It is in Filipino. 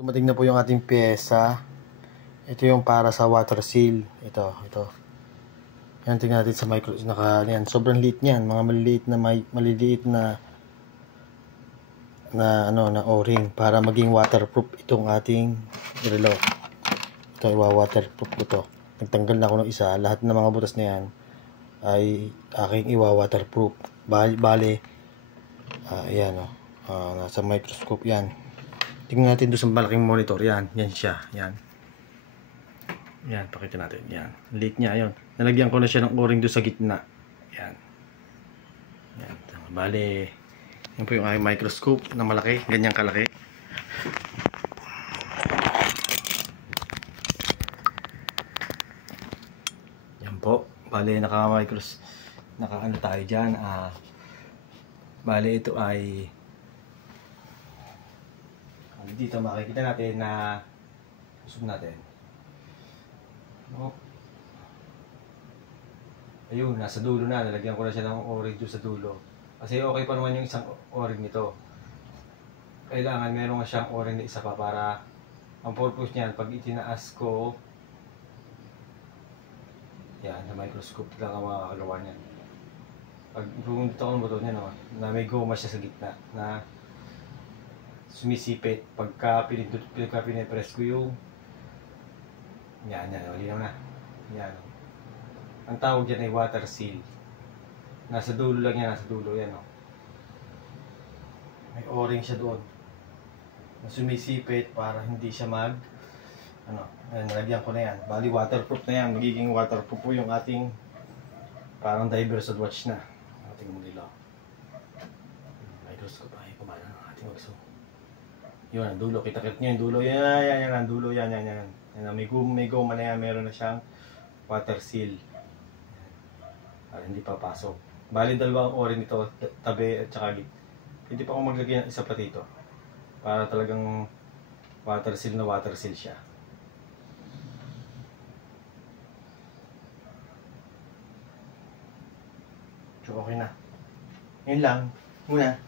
Dumating na po yung ating pyesa. Ito yung para sa water seal. Ito. Yan, tingnan natin sa micro. Yan. Sobrang liit niyan. Mga maliliit na o-ring para maging waterproof itong ating relo. Ito, iwa-waterproof ko to. Nagtanggal na ako ng isa. Lahat ng mga butas na yan ay aking iwa-waterproof. Bale, ayan nasa microscope yan. Tingnan natin doon sa malaking monitor. Yan siya. Yan, pakita natin. Yan, liit niya. Ayun, nalagyan ko na siya ng o-ring doon sa gitna. Yan. Bale, yan po yung aking microscope na malaki. Ganyang kalaki. Yan po. Bale, naka-ano tayo dyan. Bale, ito ay dito makikita natin na zoom natin. Ayun, nasa dulo na. Nalagyan ko na siya ng o-ring doon sa dulo. Kasi okay pa naman yung isang o-ring nito. Kailangan meron siyang o-ring na isa pa para ang purpose niyan, pag itinaas ko, yan, sa microscope lang ang makakagawa niyan. Pag pumundot ako ng buto niya, na may goma siya sa gitna na sumisipit. Pagka pinipress ko yung yan, malinaw na. Yan. Ang tawag dyan ay water seal. Nasa dulo lang yan, yan may o-ring siya doon na sumisipit para hindi siya nalagyan ko na yan. Bali waterproof na yan. Magiging waterproof po yung ating parang diver's watch na ating modelo. Microscope ay kumana ng ating magso. Yun, ang dulo. Kita-kit nyo yung dulo. Yan, ang dulo. Yan. May goma na yan. Meron na siyang water seal. Para hindi papasok. Bali, dalawang o-ring nito. Tabi at saka git. Hindi pa ako maglagay ng isa pa dito. Para talagang water seal siya. So, okay na. Yun lang. Muna.